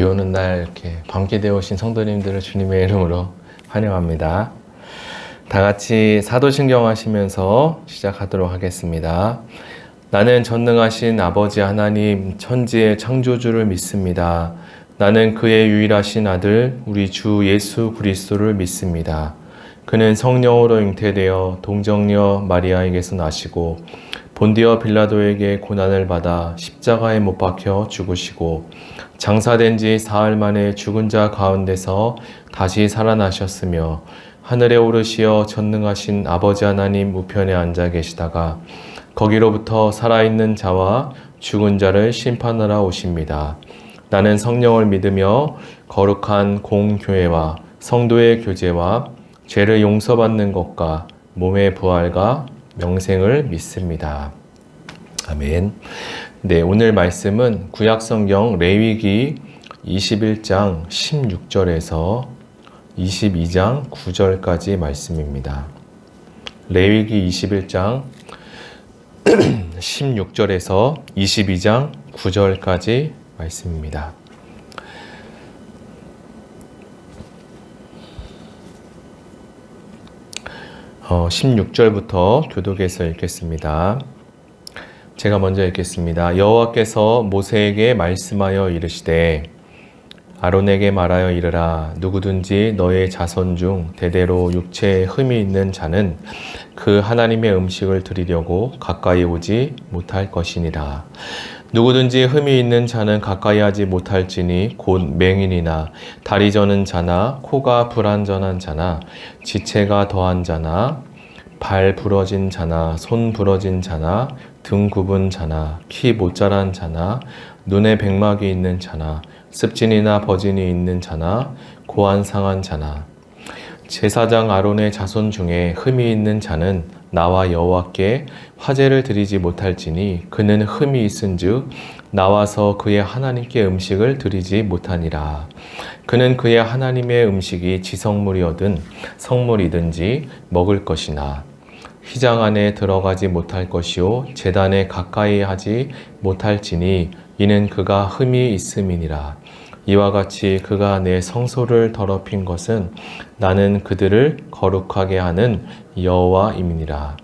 비 오는 날 이렇게 밤께 되어오신 성도님들을 주님의 이름으로 환영합니다. 다 같이 사도신경 하시면서 시작하도록 하겠습니다. 나는 전능하신 아버지 하나님 천지의 창조주를 믿습니다. 나는 그의 유일하신 아들 우리 주 예수 그리스도를 믿습니다. 그는 성령으로 잉태되어 동정녀 마리아에게서 나시고 본디어 빌라도에게 고난을 받아 십자가에 못 박혀 죽으시고 장사된 지 사흘 만에 죽은 자 가운데서 다시 살아나셨으며 하늘에 오르시어 전능하신 아버지 하나님 우편에 앉아 계시다가 거기로부터 살아있는 자와 죽은 자를 심판하러 오십니다. 나는 성령을 믿으며 거룩한 공교회와 성도의 교제와 죄를 용서받는 것과 몸의 부활과 영생을 믿습니다. 아멘. 네, 오늘 말씀은 구약성경 레위기 21장 16절에서 22장 9절까지 말씀입니다. 레위기 21장 16절에서 22장 9절까지 말씀입니다. 16절부터 교독해서 읽겠습니다. 제가 먼저 읽겠습니다. 여호와께서 모세에게 말씀하여 이르시되 아론에게 말하여 이르라. 누구든지 너의 자손 중 대대로 육체에 흠이 있는 자는 그 하나님의 음식을 드리려고 가까이 오지 못할 것이니라. 누구든지 흠이 있는 자는 가까이 하지 못할지니 곧 맹인이나 다리 저는 자나 코가 불완전한 자나 지체가 더한 자나 발 부러진 자나 손 부러진 자나 등 굽은 자나 키 못 자란 자나 눈에 백막이 있는 자나 습진이나 버진이 있는 자나 고안 상한 자나 제사장 아론의 자손 중에 흠이 있는 자는 나와 여호와께 화제를 드리지 못할지니 그는 흠이 있은즉 나와서 그의 하나님께 음식을 드리지 못하니라. 그는 그의 하나님의 음식이 지성물이어든 성물이든지 먹을 것이나 휘장 안에 들어가지 못할 것이요 제단에 가까이 하지 못할지니 이는 그가 흠이 있음이니라. 이와 같이 그가 내 성소를 더럽힌 것은 나는 그들을 거룩하게 하는 여호와임이니라.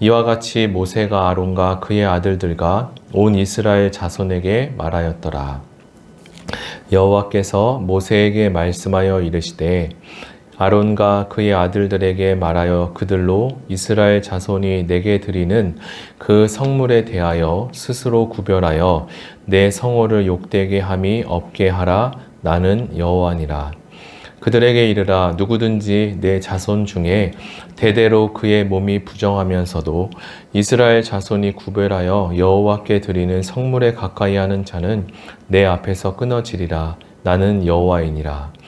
이와 같이 모세가 아론과 그의 아들들과 온 이스라엘 자손에게 말하였더라. 여호와께서 모세에게 말씀하여 이르시되 아론과 그의 아들들에게 말하여 그들로 이스라엘 자손이 내게 드리는 그 성물에 대하여 스스로 구별하여 내 성호를 욕되게 함이 없게 하라. 나는 여호와니라. 그들에게 이르라. 누구든지 내 자손 중에 대대로 그의 몸이 부정하면서도 이스라엘 자손이 구별하여 여호와께 드리는 성물에 가까이 하는 자는 내 앞에서 끊어지리라. 나는 여호와이니라.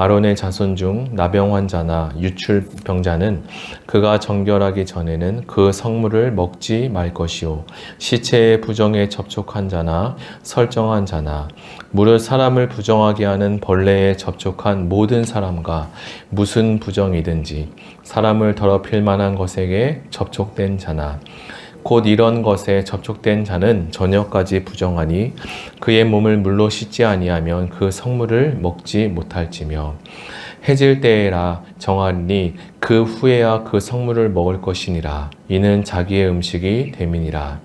아론의 자손 중 나병 환자나 유출병자는 그가 정결하기 전에는 그 성물을 먹지 말 것이요 시체의 부정에 접촉한 자나 설정한 자나 무릇 사람을 부정하게 하는 벌레에 접촉한 모든 사람과 무슨 부정이든지 사람을 더럽힐 만한 것에게 접촉된 자나 곧 이런 것에 접촉된 자는 저녁까지 부정하니 그의 몸을 물로 씻지 아니하면 그 성물을 먹지 못할지며 해질 때에라 정하니 그 후에야 그 성물을 먹을 것이니라. 이는 자기의 음식이 됨이니라.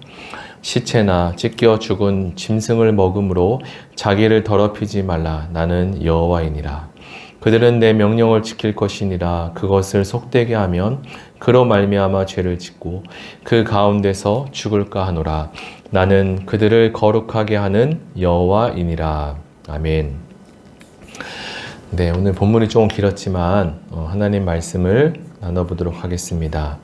시체나 찢겨 죽은 짐승을 먹음으로 자기를 더럽히지 말라. 나는 여호와이니라. 그들은 내 명령을 지킬 것이니라. 그것을 속되게 하면 그로 말미암아 죄를 짓고 그 가운데서 죽을까 하노라. 나는 그들을 거룩하게 하는 여호와이니라. 아멘. 네, 오늘 본문이 조금 길었지만 하나님 말씀을 나눠보도록 하겠습니다.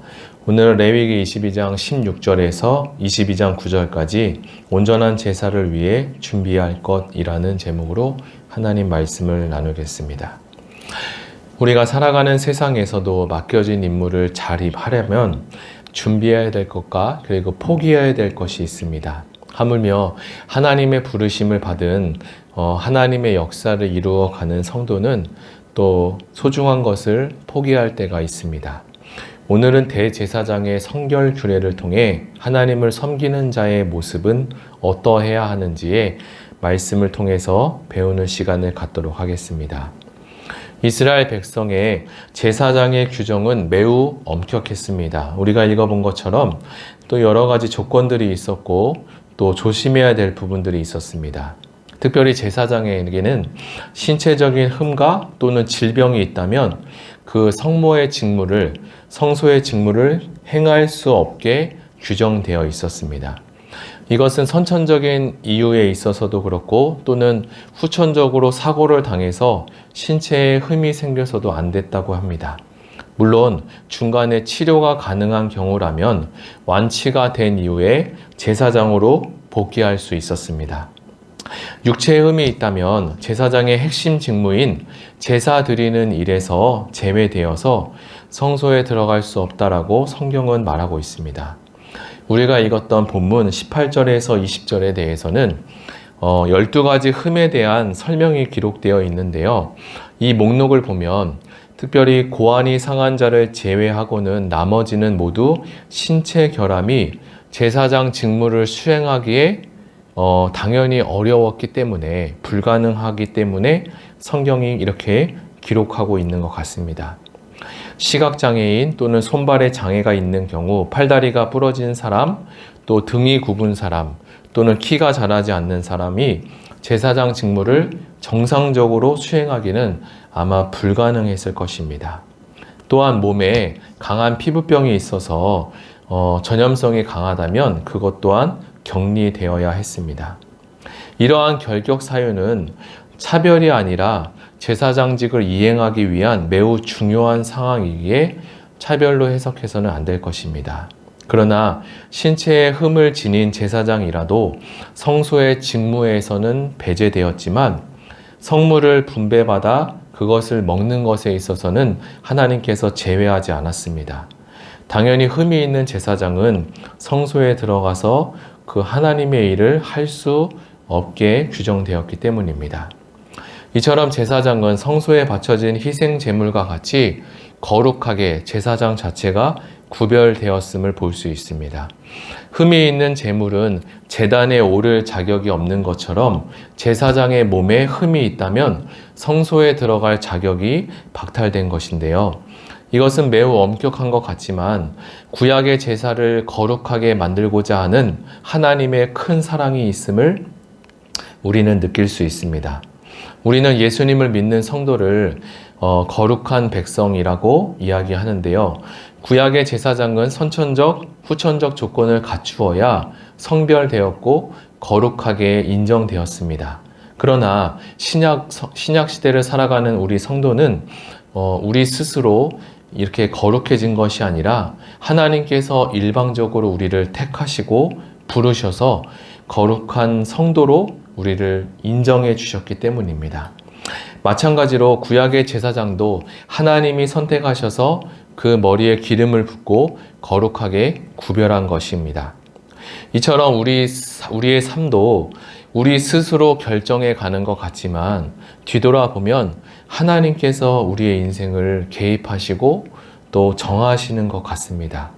오늘은 레위기 22장 16절에서 22장 9절까지 온전한 제사를 위해 준비할 것이라는 제목으로 하나님 말씀을 나누겠습니다. 우리가 살아가는 세상에서도 맡겨진 임무를 잘 하려면 준비해야 될 것과 그리고 포기해야 될 것이 있습니다. 하물며 하나님의 부르심을 받은 하나님의 역사를 이루어가는 성도는 또 소중한 것을 포기할 때가 있습니다. 오늘은 대제사장의 성결 규례를 통해 하나님을 섬기는 자의 모습은 어떠해야 하는지에 말씀을 통해서 배우는 시간을 갖도록 하겠습니다. 이스라엘 백성의 제사장의 규정은 매우 엄격했습니다. 우리가 읽어본 것처럼 또 여러 가지 조건들이 있었고 또 조심해야 될 부분들이 있었습니다. 특별히 제사장에게는 신체적인 흠가 또는 질병이 있다면 그 성소의 직무를 행할 수 없게 규정되어 있었습니다. 이것은 선천적인 이유에 있어서도 그렇고 또는 후천적으로 사고를 당해서 신체에 흠이 생겨서도 안 됐다고 합니다. 물론 중간에 치료가 가능한 경우라면 완치가 된 이후에 제사장으로 복귀할 수 있었습니다. 육체에 흠이 있다면 제사장의 핵심 직무인 제사 드리는 일에서 제외되어서 성소에 들어갈 수 없다라고 성경은 말하고 있습니다. 우리가 읽었던 본문 18절에서 20절에 대해서는 12가지 흠에 대한 설명이 기록되어 있는데요. 이 목록을 보면 특별히 고안이 상한 자를 제외하고는 나머지는 모두 신체 결함이 제사장 직무를 수행하기에 당연히 어려웠기 때문에 불가능하기 때문에 성경이 이렇게 기록하고 있는 것 같습니다. 시각장애인 또는 손발에 장애가 있는 경우 팔다리가 부러진 사람, 또 등이 굽은 사람, 또는 키가 자라지 않는 사람이 제사장 직무를 정상적으로 수행하기는 아마 불가능했을 것입니다. 또한 몸에 강한 피부병이 있어서 전염성이 강하다면 그것 또한 격리되어야 했습니다. 이러한 결격 사유는 차별이 아니라 제사장직을 이행하기 위한 매우 중요한 상황이기에 차별로 해석해서는 안 될 것입니다. 그러나 신체에 흠을 지닌 제사장이라도 성소의 직무에서는 배제되었지만 성물을 분배받아 그것을 먹는 것에 있어서는 하나님께서 제외하지 않았습니다. 당연히 흠이 있는 제사장은 성소에 들어가서 그 하나님의 일을 할 수 없게 규정되었기 때문입니다. 이처럼 제사장은 성소에 바쳐진 희생 제물과 같이 거룩하게 제사장 자체가 구별되었음을 볼 수 있습니다. 흠이 있는 제물은 제단에 오를 자격이 없는 것처럼 제사장의 몸에 흠이 있다면 성소에 들어갈 자격이 박탈된 것인데요. 이것은 매우 엄격한 것 같지만 구약의 제사를 거룩하게 만들고자 하는 하나님의 큰 사랑이 있음을 우리는 느낄 수 있습니다. 우리는 예수님을 믿는 성도를 거룩한 백성이라고 이야기하는데요. 구약의 제사장은 선천적, 후천적 조건을 갖추어야 성별되었고 거룩하게 인정되었습니다. 그러나 신약 시대를 살아가는 우리 성도는 우리 스스로 이렇게 거룩해진 것이 아니라 하나님께서 일방적으로 우리를 택하시고 부르셔서 거룩한 성도로 우리를 인정해 주셨기 때문입니다. 마찬가지로 구약의 제사장도 하나님이 선택하셔서 그 머리에 기름을 붓고 거룩하게 구별한 것입니다. 이처럼 우리의 삶도 우리 스스로 결정해 가는 것 같지만 뒤돌아보면 하나님께서 우리의 인생을 개입하시고 또 정하시는 것 같습니다.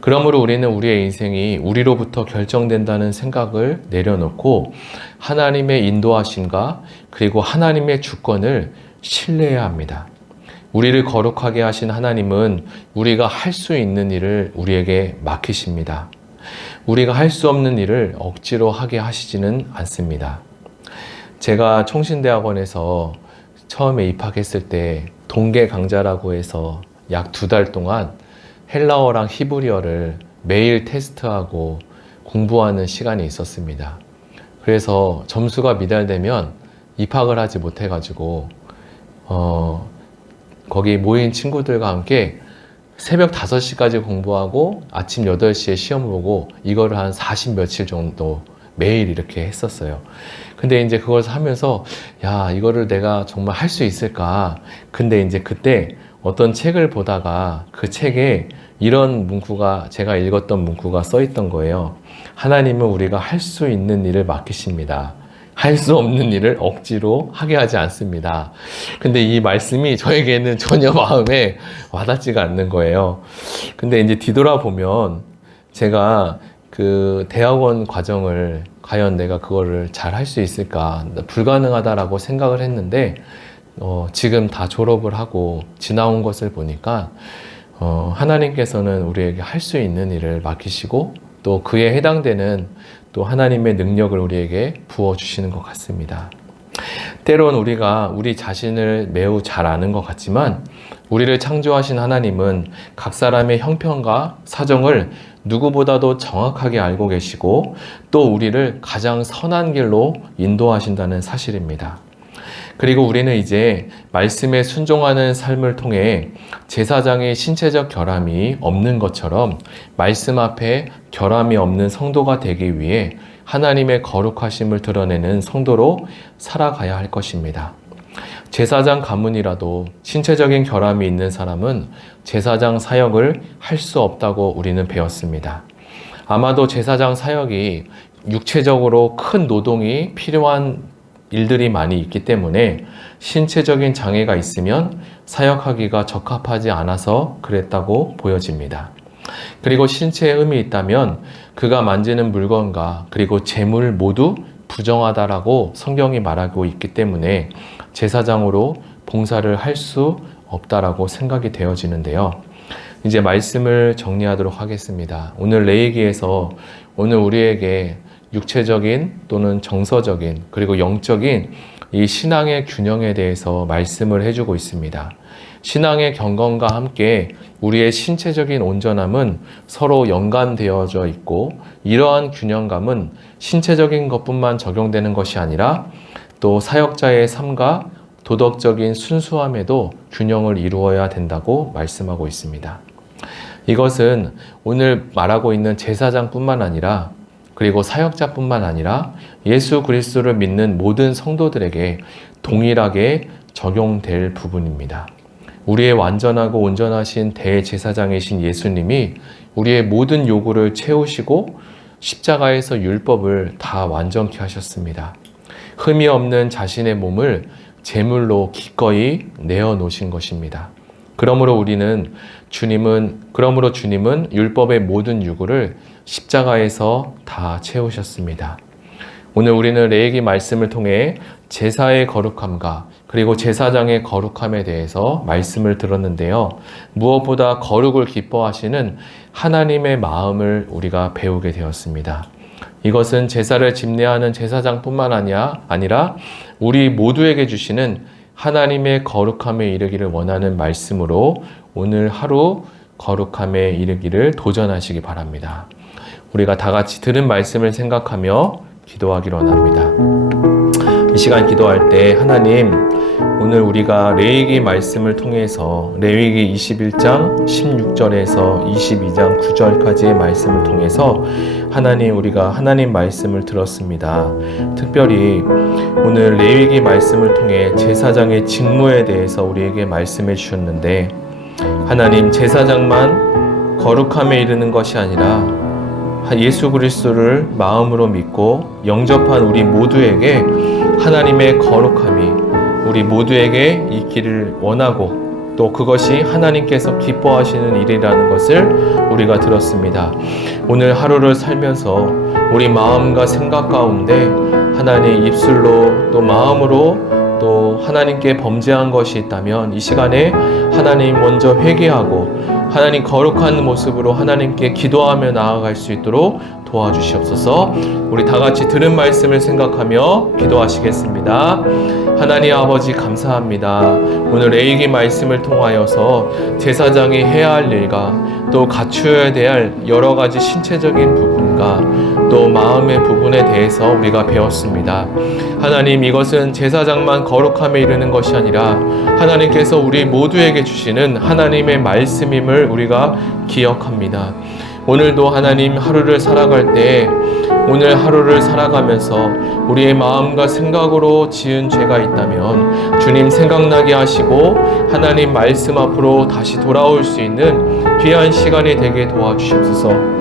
그러므로 우리는 우리의 인생이 우리로부터 결정된다는 생각을 내려놓고 하나님의 인도하심과 그리고 하나님의 주권을 신뢰해야 합니다. 우리를 거룩하게 하신 하나님은 우리가 할 수 있는 일을 우리에게 맡기십니다. 우리가 할 수 없는 일을 억지로 하게 하시지는 않습니다. 제가 총신대학원에서 처음에 입학했을 때 동계 강좌라고 해서 약 2달 동안 헬라어랑 히브리어를 매일 테스트하고 공부하는 시간이 있었습니다. 그래서 점수가 미달되면 입학을 하지 못해가지고 거기 모인 친구들과 함께 새벽 5시까지 공부하고 아침 8시에 시험 보고 이거를 한 40 며칠 정도 매일 이렇게 했었어요. 근데 이제 그걸 하면서 야, 이거를 내가 정말 할 수 있을까? 근데 이제 그때 어떤 책을 보다가 그 책에 이런 문구가, 제가 읽었던 문구가 써 있던 거예요. 하나님은 우리가 할 수 있는 일을 맡기십니다. 할 수 없는 일을 억지로 하게 하지 않습니다. 근데 이 말씀이 저에게는 전혀 마음에 와닿지가 않는 거예요. 근데 이제 뒤돌아보면 제가 그 대학원 과정을 과연 내가 그거를 잘 할 수 있을까? 불가능하다라고 생각을 했는데 지금 다 졸업을 하고 지나온 것을 보니까 하나님께서는 우리에게 할 수 있는 일을 맡기시고 또 그에 해당되는 또 하나님의 능력을 우리에게 부어주시는 것 같습니다. 때론 우리가 우리 자신을 매우 잘 아는 것 같지만 우리를 창조하신 하나님은 각 사람의 형편과 사정을 누구보다도 정확하게 알고 계시고 또 우리를 가장 선한 길로 인도하신다는 사실입니다. 그리고 우리는 이제 말씀에 순종하는 삶을 통해 제사장의 신체적 결함이 없는 것처럼 말씀 앞에 결함이 없는 성도가 되기 위해 하나님의 거룩하심을 드러내는 성도로 살아가야 할 것입니다. 제사장 가문이라도 신체적인 결함이 있는 사람은 제사장 사역을 할 수 없다고 우리는 배웠습니다. 아마도 제사장 사역이 육체적으로 큰 노동이 필요한 일들이 많이 있기 때문에 신체적인 장애가 있으면 사역하기가 적합하지 않아서 그랬다고 보여집니다. 그리고 신체에 흠이 있다면 그가 만지는 물건과 그리고 재물 모두 부정하다라고 성경이 말하고 있기 때문에 제사장으로 봉사를 할 수 없다라고 생각이 되어지는데요. 이제 말씀을 정리하도록 하겠습니다. 오늘 레위기에서 오늘 우리에게 육체적인 또는 정서적인 그리고 영적인 이 신앙의 균형에 대해서 말씀을 해주고 있습니다. 신앙의 경건과 함께 우리의 신체적인 온전함은 서로 연관되어져 있고 이러한 균형감은 신체적인 것뿐만 적용되는 것이 아니라 또 사역자의 삶과 도덕적인 순수함에도 균형을 이루어야 된다고 말씀하고 있습니다. 이것은 오늘 말하고 있는 제사장뿐만 아니라 그리고 사역자뿐만 아니라 예수 그리스도를 믿는 모든 성도들에게 동일하게 적용될 부분입니다. 우리의 완전하고 온전하신 대제사장이신 예수님이 우리의 모든 요구를 채우시고 십자가에서 율법을 다 완전케 하셨습니다. 흠이 없는 자신의 몸을 제물로 기꺼이 내어놓으신 것입니다. 그러므로 주님은 율법의 모든 요구를 십자가에서 다 채우셨습니다. 오늘 우리는 레위기 말씀을 통해 제사의 거룩함과 그리고 제사장의 거룩함에 대해서 말씀을 들었는데요. 무엇보다 거룩을 기뻐하시는 하나님의 마음을 우리가 배우게 되었습니다. 이것은 제사를 집례하는 제사장뿐만 아니라 우리 모두에게 주시는 하나님의 거룩함에 이르기를 원하는 말씀으로 오늘 하루 거룩함에 이르기를 도전하시기 바랍니다. 우리가 다 같이 들은 말씀을 생각하며 기도하기로 원합니다. 이 시간 기도할 때 하나님, 오늘 우리가 레위기 말씀을 통해서 레위기 21장 16절에서 22장 9절까지의 말씀을 통해서 하나님, 우리가 하나님 말씀을 들었습니다. 특별히 오늘 레위기 말씀을 통해 제사장의 직무에 대해서 우리에게 말씀해 주셨는데 하나님, 제사장만 거룩함에 이르는 것이 아니라 예수 그리스도를 마음으로 믿고 영접한 우리 모두에게 하나님의 거룩함이 우리 모두에게 있기를 원하고 또 그것이 하나님께서 기뻐하시는 일이라는 것을 우리가 들었습니다. 오늘 하루를 살면서 우리 마음과 생각 가운데 하나님 입술로 또 마음으로 또 하나님께 범죄한 것이 있다면 이 시간에 하나님 먼저 회개하고 하나님 거룩한 모습으로 하나님께 기도하며 나아갈 수 있도록 도와주시옵소서. 우리 다 같이 들은 말씀을 생각하며 기도하시겠습니다. 하나님 아버지 감사합니다. 오늘 레위기 말씀을 통하여서 제사장이 해야 할 일과 또 갖추어야 될 여러 가지 신체적인 부분과 또 마음의 부분에 대해서 우리가 배웠습니다. 하나님, 이것은 제사장만 거룩함에 이르는 것이 아니라 하나님께서 우리 모두에게 주시는 하나님의 말씀임을 우리가 기억합니다. 오늘도 하나님 하루를 살아갈 때 오늘 하루를 살아가면서 우리의 마음과 생각으로 지은 죄가 있다면 주님 생각나게 하시고 하나님 말씀 앞으로 다시 돌아올 수 있는 귀한 시간이 되게 도와주시옵소서.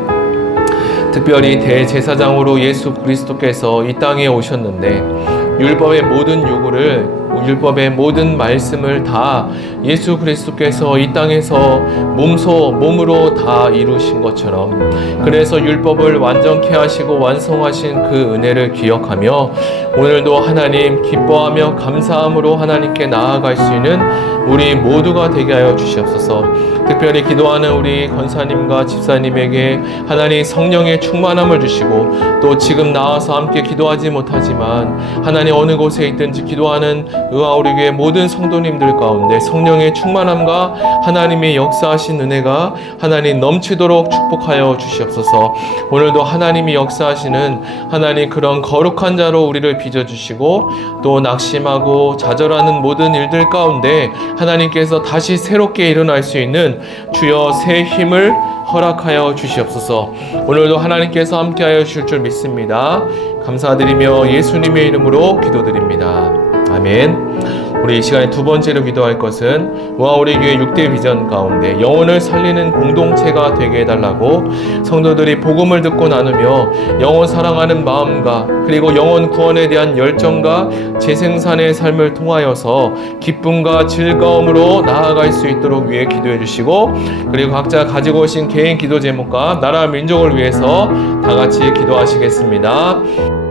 특별히 대제사장으로 예수 그리스도께서 이 땅에 오셨는데 율법의 모든 요구를 율법의 모든 말씀을 다 예수 그리스도께서 이 땅에서 몸으로 다 이루신 것처럼, 그래서 율법을 완전케 하시고 완성하신 그 은혜를 기억하며 오늘도 하나님 기뻐하며 감사함으로 하나님께 나아갈 수 있는 우리 모두가 되게 하여 주시옵소서. 특별히 기도하는 우리 권사님과 집사님에게 하나님 성령의 충만함을 주시고, 또 지금 나와서 함께 기도하지 못하지만 하나님 어느 곳에 있든지 기도하는 의아오르교의 모든 성도님들 가운데 성령의 충만함과 하나님의 역사하신 은혜가 하나님 넘치도록 축복하여 주시옵소서. 오늘도 하나님이 역사하시는 하나님 그런 거룩한 자로 우리를 빚어주시고, 또 낙심하고 좌절하는 모든 일들 가운데 하나님께서 다시 새롭게 일어날 수 있는 주여 새 힘을 허락하여 주시옵소서. 오늘도 하나님께서 함께하여 주실 줄 믿습니다. 감사드리며 예수님의 이름으로 기도드립니다. 아멘. 우리 이 시간에 두 번째로 기도할 것은 우리 교회 6대 비전 가운데 영혼을 살리는 공동체가 되게 해달라고, 성도들이 복음을 듣고 나누며 영혼 사랑하는 마음과 그리고 영혼 구원에 대한 열정과 재생산의 삶을 통하여서 기쁨과 즐거움으로 나아갈 수 있도록 위해 기도해 주시고, 그리고 각자 가지고 오신 개인 기도 제목과 나라 민족을 위해서 다 같이 기도하시겠습니다.